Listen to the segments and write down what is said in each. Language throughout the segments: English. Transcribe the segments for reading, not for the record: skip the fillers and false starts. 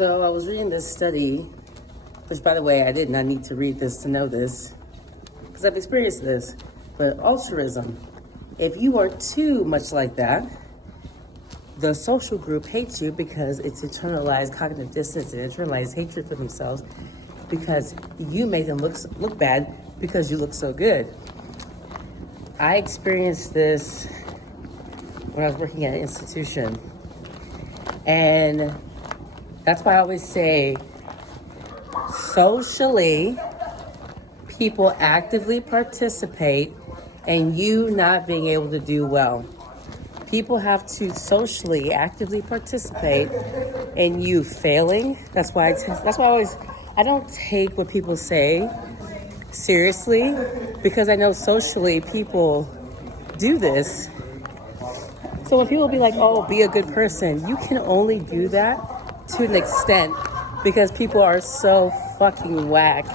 So I was reading this study, which, by the way, I did not need to read this to know this, because I've experienced this, but altruism. If you are too much like that, the social group hates you because it's internalized cognitive dissonance and internalized hatred for themselves because you make them look bad because you look so good. I experienced this when I was working at an institution, and that's why I always say socially, people actively participate in you not being able to do well. People have to socially actively participate in you failing. That's why I don't take what people say seriously, because I know socially people do this. So when people be like, oh, be a good person, you can only do that to an extent because people are so fucking whack.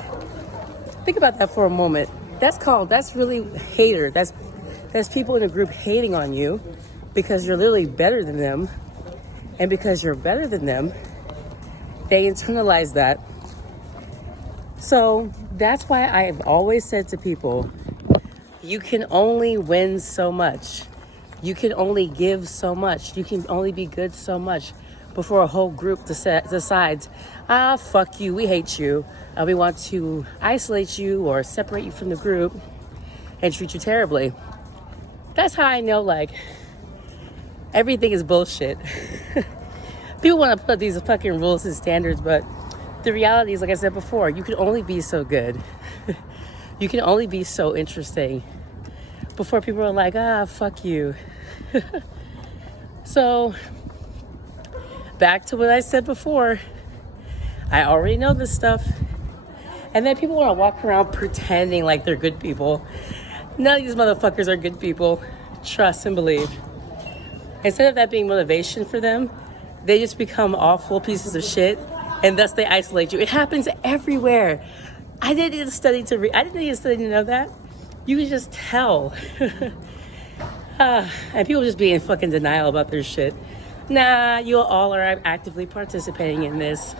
Think about that for a moment. That's really hater. That's people in a group hating on you because you're literally better than them. And because you're better than them, they internalize that. So that's why I've always said to people, you can only win so much. You can only give so much. You can only be good so much before a whole group decides, fuck you, we hate you. We want to isolate you or separate you from the group and treat you terribly. That's how I know, like, everything is bullshit. People want to put these fucking rules and standards, but the reality is, like I said before, you can only be so good. You can only be so interesting before people are like, fuck you. So, back to what I said before. I already know this stuff. And then people want to walk around pretending like they're good people. None of these motherfuckers are good people. Trust and believe. Instead of that being motivation for them, they just become awful pieces of shit, and thus they isolate you. It happens everywhere. I didn't need a study to know that. You can just tell. And people just be in fucking denial about their shit. Nah, you all are actively participating in this.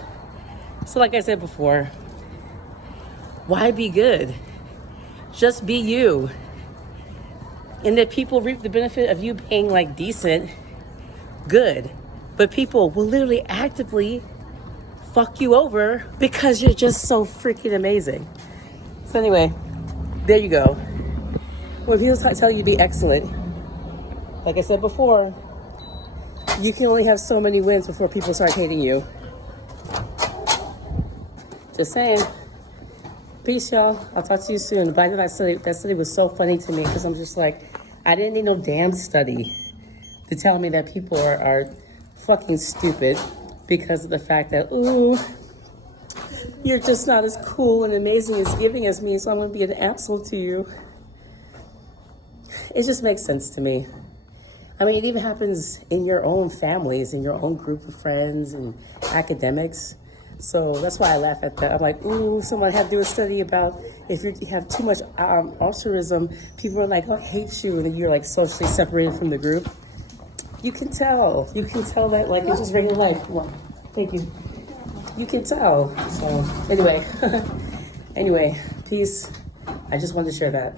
So like I said before, why be good? Just be you. And that people reap the benefit of you being like decent, good. But people will literally actively fuck you over because you're just so freaking amazing. So anyway, there you go. When people tell you to be excellent, like I said before, you can only have so many wins before people start hating you. Just saying. Peace, y'all. I'll talk to you soon. But I know that study was so funny to me because I'm just like, I didn't need no damn study to tell me that people are fucking stupid because of the fact that, ooh, you're just not as cool and amazing as giving as me, so I'm going to be an asshole to you. It just makes sense to me. I mean, it even happens in your own families, in your own group of friends and academics. So that's why I laugh at that. I'm like, ooh, someone had to do a study about if you have too much altruism, people are like, oh, I hate you, and then you're like socially separated from the group. You can tell. You can tell that, like, it's just regular life. Come on. Thank you. You can tell. So anyway, peace. I just wanted to share that.